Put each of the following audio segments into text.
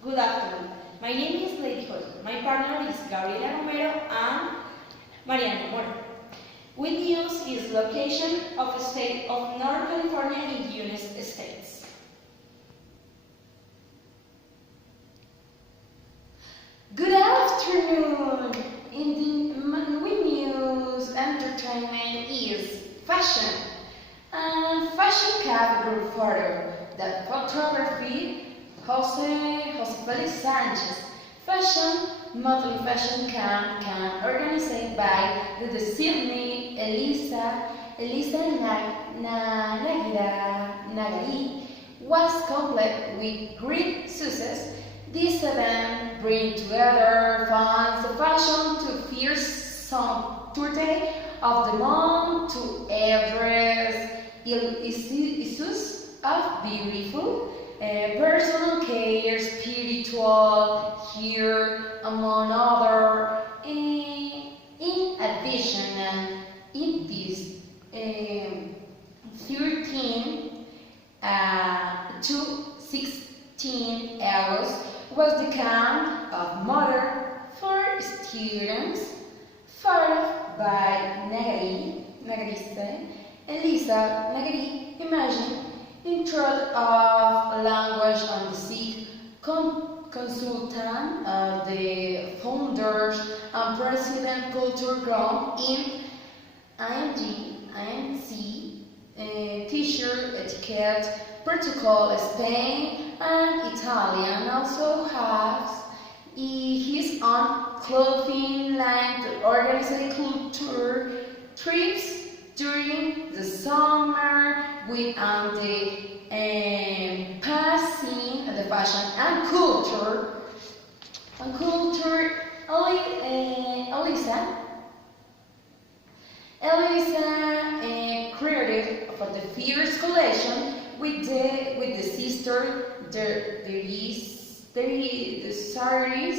Good afternoon. My name is Leidy Joya. My partner is Gabriela Romero and Mariana Mora. We use is location of the state of Northern California in the United States. Good afternoon! In the we news entertainment is fashion and fashion category photo. The photography Jose Felix Sanchez. Fashion monthly fashion camp organized by the Sydney Elisa Nagari was complete with great success. This event brings together fans of fashion to fierce some Tuesday of the month to address issues of beautiful, personal care, spiritual, here among other. In addition, in this 13 to 16 hours was the camp of mother for students, followed by Elisa Nagari, imagine, intro of language and music, consultant of the founders and president culture ground in IMC, t-shirt, etiquette, protocol, Spain and Italian also has his own clothing line to organize culture trips during the summer with the passing the fashion and culture. Elisa created for the first collection with the sister the series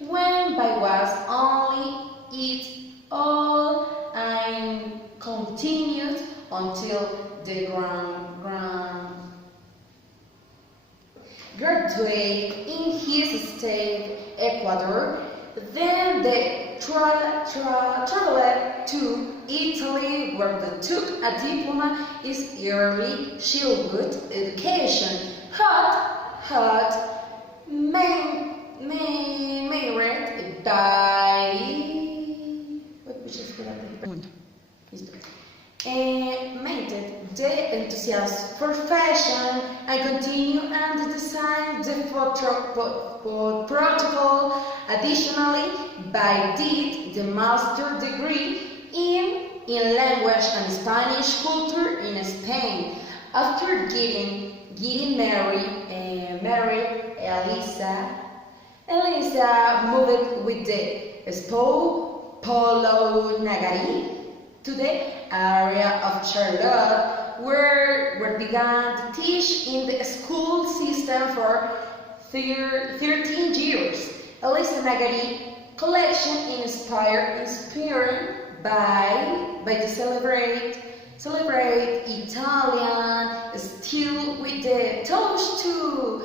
when by was only it all and continued until the graduate in his state Ecuador. Then they traveled to Italy where they took a diploma in early childhood education. Married by made the enthusiasm for fashion and continue and design the protocol. Additionally, by did the master degree in language and Spanish culture in Spain. After getting married, Elisa moved with the spouse Paulo Nagari to the area of Charlotte, where began to teach in the school system for 13 years. Elisa Nagari collection inspired by the celebrate Italian style with the touch to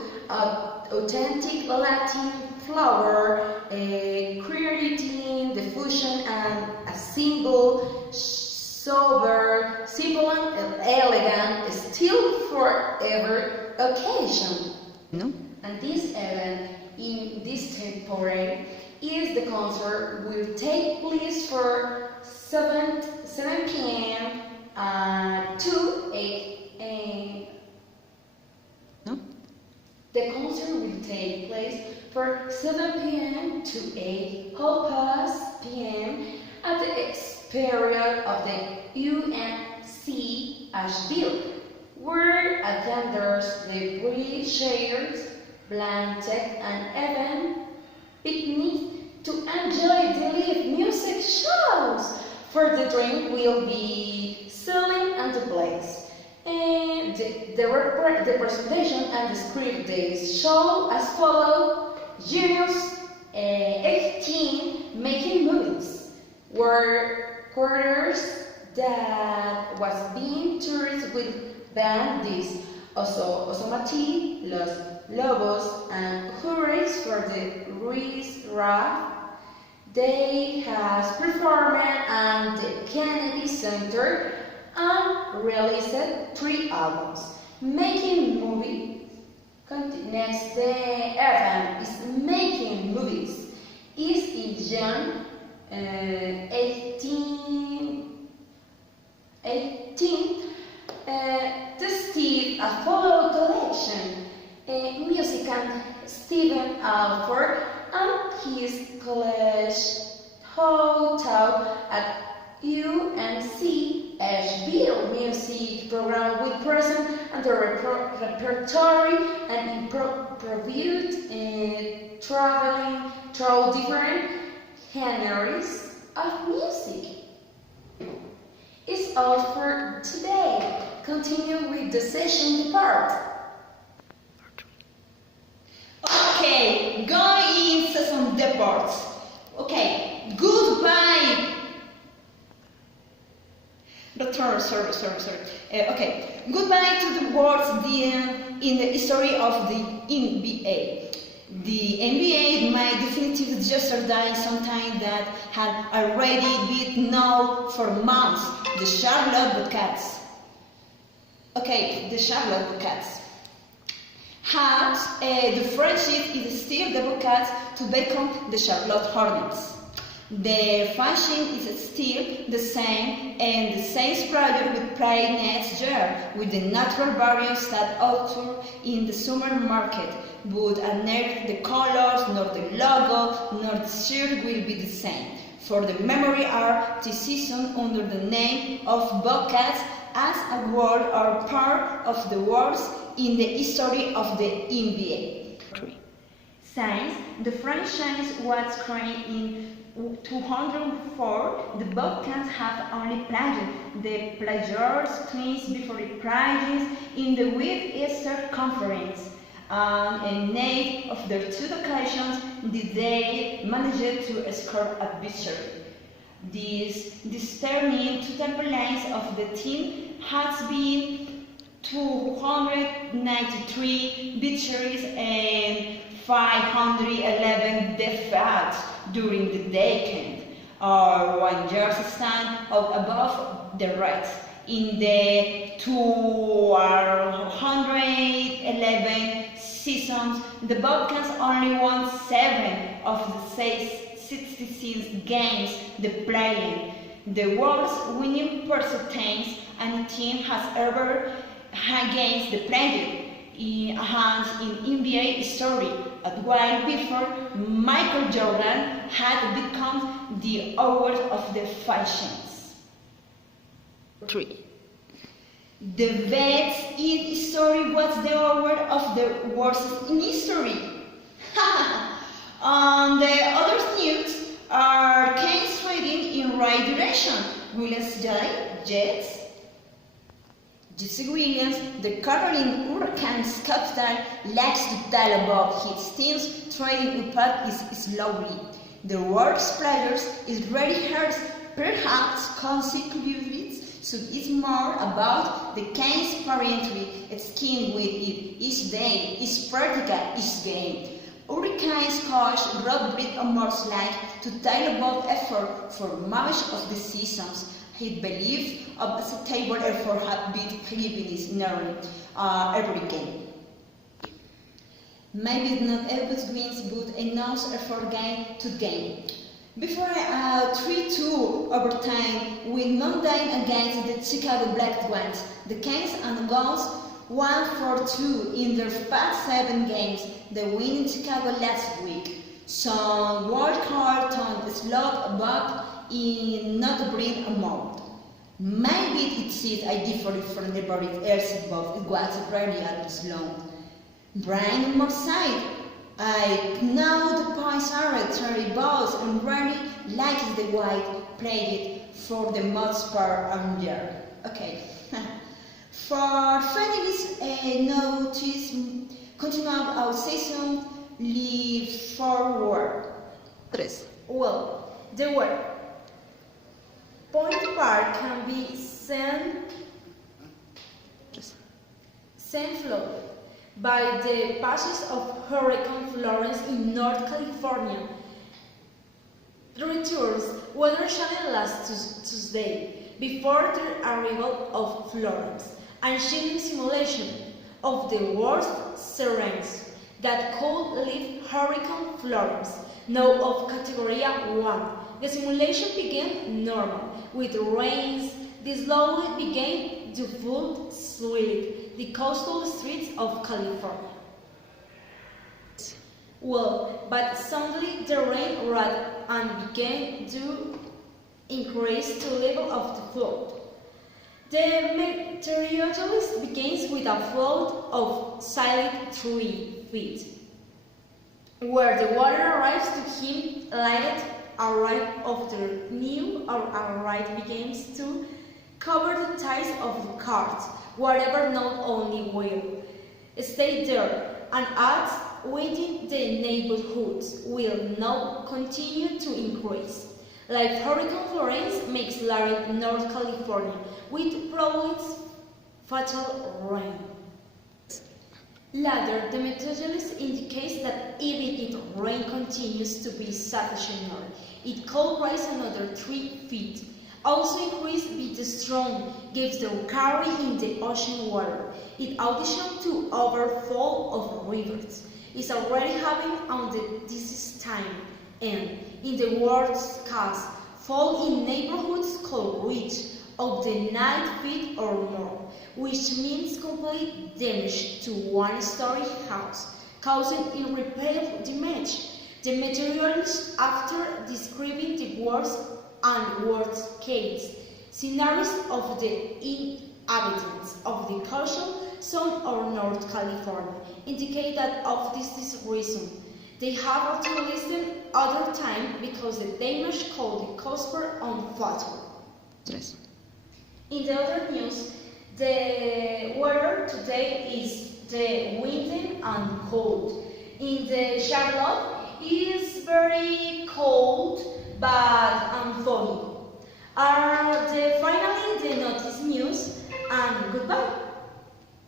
authentic Latin flower, creating the fusion and a single sober, simple and elegant style for every occasion. No? And this event in this temporary is the concert will take place for 7 p.m. To 8 a.m. No? The concert will take place for 7 p.m. to 8:30 p.m. at the period of the UNC Asheville, where attenders the wheelchairs, blanket and even picnic to enjoy the live music shows. For the drink will be selling and the place. And the presentation and the script days show as follow: Juniors 18 making movies, where quarters that was being toured with band this Osomati, Los Lobos and Hurry Greece rap. They has performed at the Kennedy Center and released 3 albums. Making movies. Next, the FM is making movies. Is in June 18 tested a photo collection, music and Stephen Alford and his college taught at UNCHB music program with present and the repertory and improved traveling through different genres of music. It's all for today. Continue with the session part. Okay, going in session departs. Okay, goodbye. Sorry. Okay, goodbye to the words in the history of the NBA. The NBA made definitive yesterday something that had already been known for months, the Charlotte Bobcats. Okay, the Charlotte Bobcats. The friendship is still the Bobcats to become the Charlotte Hornets. The fashion is still the same and the same product will play next year with the natural variants that occur in the summer market, but neither the colors nor the logo nor the shirt will be the same. For the memory art, this season under the name of Bobcats as a word or part of the words in the history of the NBA. Since the franchise was created in 2004, the Bobcats have only played the playoffs twice before the players in the West-Eastern Conference. In 8 of their 2 occasions did they manage to score a victory. This turning total balance of the team has been 293 victories and 511 defeats during the decade, or 1 year stand above the rest. In the 211 seasons, the Bobcats only won 7 of the 66 games they played, the worst winning percentage any team has ever against the player in NBA history, a while before Michael Jordan had become the award of the fashions. 3. The best in history was the award of the worst in history. On the other news are Canes trading in right direction. Williams Jets. Jesse Williams, the Carolina Hurricanes captain, likes to tell about his team's trading impact is slowly. The worst players is really hurt, perhaps consequently, so it's more about the Canes apparently skin with it each day, each practical, each game. Hurricanes coach Rob Britt-Amor's like to tell about effort for much of the seasons. He believes as a table effort had been heaviness nearly every game. Maybe not always wins, but enough effort game to game. Before a 3-2 overtime win Monday against the Chicago Black Twins, the Canes and Guns 1-4-2 in their past 7 games. They win in Chicago last week. Some world hard on slot back in not bring amount. Maybe it sees a different from the body else above it was already at slow. Brian on my side. I know the points are 30 balls and really likes the white played it for the most part on there. Okay. For finalists, notice continue our season leave forward. 3. Well, the word point part can be sent flow. by the passage of Hurricane Florence in North California. Returns Weather Channel last Tuesday, before the arrival of Florence, and shifting simulation of the worst sirens that could leave Hurricane Florence, now of Category 1. The simulation began normal, with rains. This slowly began to flood sweep the coastal streets of California. Well, but suddenly the rain rose and began to increase the level of the flood. The meteorologist begins with a flood of silent 3 feet, where the water arrives to him lighted arrive of the new or arrive begins to cover the ties of the cart, whatever not only will stay there, and adds within the neighborhoods will now continue to increase. Like Hurricane Florence makes Larry, North California, with probably fatal rain. Later, the meteorologist indicates that even if rain continues to be stationary, it could rise another 3 feet. Also increase with strong gives the carry in the ocean water. In addition to overflow of rivers, is already happening on this time, and in the worst case, fall in neighborhoods could reach of the 9 feet or more, which means complete damage to one-story house, causing irreparable damage. The meteorologist, after describing the worst and worst case scenarios of the inhabitants of the coastal zone or North California, indicate that of this reason they have to listen other time because the damage could be caused on fatal. Tres. In the other news, the weather today is the windy and cold. In the Charlotte, it is very cold but foggy. Finally, the notice news, and goodbye.